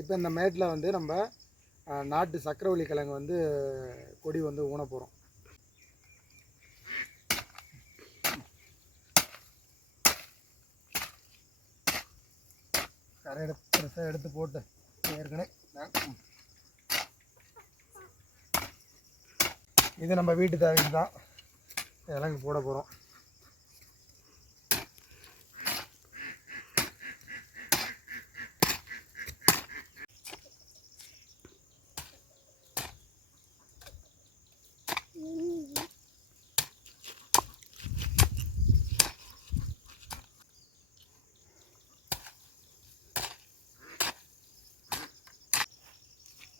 இப்போ இந்த மேட்டில் வந்து நம்ம நாட்டு சக்கரவள்ளி கிழங்கு வந்து கொடி வந்து ஊன போகிறோம். கரை பெருசாக எடுத்து போட்டு ஏற்கனவே இது நம்ம வீட்டு தேவைக்கு தான் கிழங்கு போட போகிறோம்.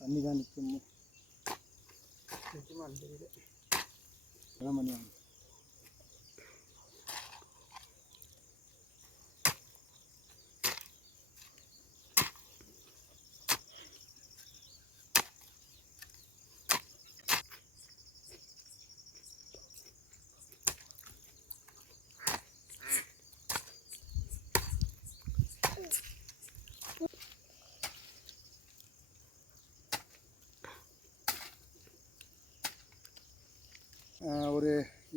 தண்ணி தான் நிற்கும் நிச்சயமாக தெரியுது அதான் பண்ணுவாங்க. ஒரு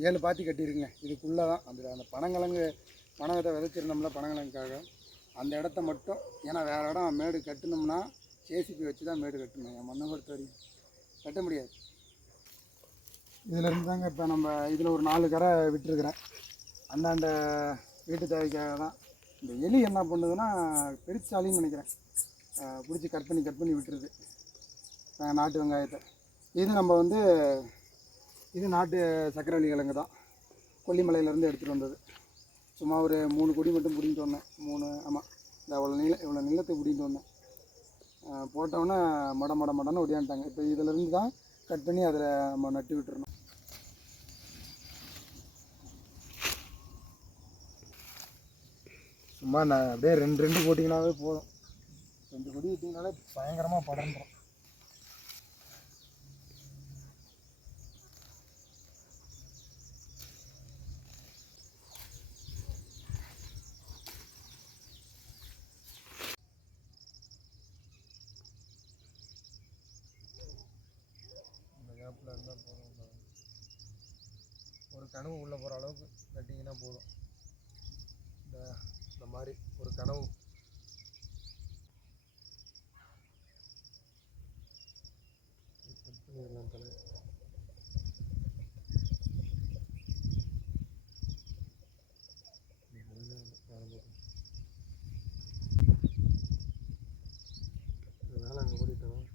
7 பாத்தி கட்டியிருக்குங்க. இதுக்குள்ளே தான் அந்த பனங்கிழங்கு பனங்கத்தை விதைச்சிருந்தோம்ல பனங்கிழங்குக்காக அந்த இடத்த மட்டும், ஏன்னா வேறு இடம் மேடு கட்டணும்னா ஜேசிபி வச்சு தான் மேடு கட்டணும். என் மண்ணை பொறுத்த வரைக்கும் கட்ட முடியாது. இதில் தாங்க இப்போ நம்ம இதில் ஒரு 4 கரை விட்டுருக்குறேன். அந்தாண்ட வீட்டு தேவைக்காக தான். இந்த எலி என்ன பண்ணுதுன்னா பெருசாலின்னு நினைக்கிறேன், பிடிச்சி கட் பண்ணி விட்டுருது நாட்டு வெங்காயத்தை. இது நம்ம வந்து இது நாட்டு சக்கரவள்ளி கிழங்கு தான், கொல்லிமலையிலேருந்து எடுத்துகிட்டு வந்தது. சும்மா ஒரு 3 கொடி மட்டும் பிடிங்கிட்டு வந்தேன். 3 ஆமாம், இந்த இவ்வளோ நீளத்தை பிடிங்கிட்டு வந்தேன். போட்டோன்னே மடன்னு ஒடியான்ட்டாங்க. இப்போ இதிலேருந்து தான் கட் பண்ணி அதில் நம்ம நட்டு விட்டுறணும். சும்மா நான் அப்படியே 2 போட்டிங்கனாவே போதும். 2 கொடி விட்டிங்கனாலே பயங்கரமாக படர்ந்துடும். இருந்தால் போதும். ஒரு கனவு உள்ளே போகிற அளவுக்கு கட்டிங்கன்னா போதும். இந்த மாதிரி ஒரு கனவு தலை வேலை அங்கே ஓடிட்டோம்.